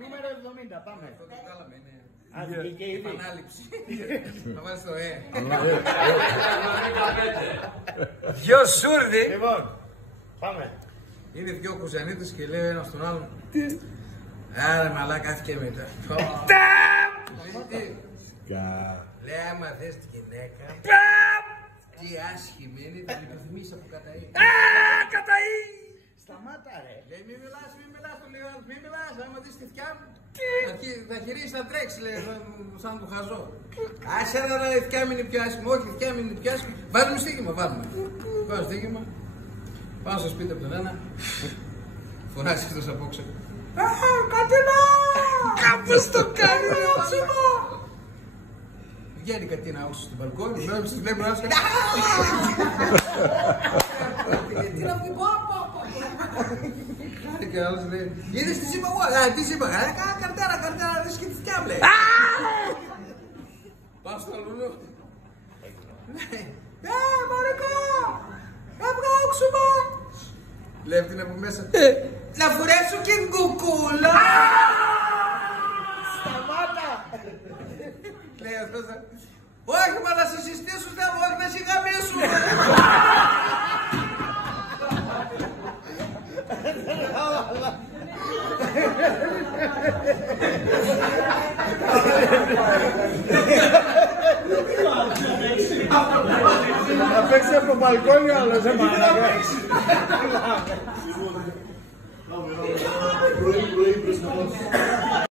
Νούμερο 70, πάμε. Αυτό το βγάλαμε, είναι επανάληψη. Θα βάλεις το Δυο σούρδι. Λοιπόν, πάμε. Είναι δυο κουζανίτες και λέει ένας τον άλλον. Άρα μαλάκα έφυγε μετά. Λέει άμα θες τη γυναίκα, τι άσχημη είναι, την επιθυμείς από καταή. Καταή. Σταμάτα ρε. Λέει μη μιλάς, του λέει ο άλλος, μη μιλάς, άμα δεις τη θκιά μου. Θα γυρίσει να τρέξει, λέει, σαν του χαζό. Άσε να η θκιά μου είναι πιο άσχημη, όχι η θκιά μου είναι πιο άσχημη. Βάζουμε στοίχημα, βάζουμε. Βάζω στοίχημα, πάω στο σπίτι από τον ένα, φωνάζει εκτός απόξε. Κατίνα! Κάπως το κάνει ρε όψιμο. Βγαίνει η Κατίνα όσο στο μπαλκόνι, λέω στους λέει μπρος και... Τι να βγει, και ο άλλος λέει, είδες τι είπα εγώ, τι είπα, καρτέρα, δες και τη θκιά μου λέει. Πάω στο λουλού. Μαρικό, έβγα όξουμα. Λέει αυτήν από μέσα, να φορέσω και κουκούλα. Σταμάτα. Λέει αυτός, όχι μα να σε συστήσω, όχι να σε γαμίσουμε. Να παίξει από το μπαλκόνι άλλος, δεν πάει να παίξει. Πρωί, πρωί,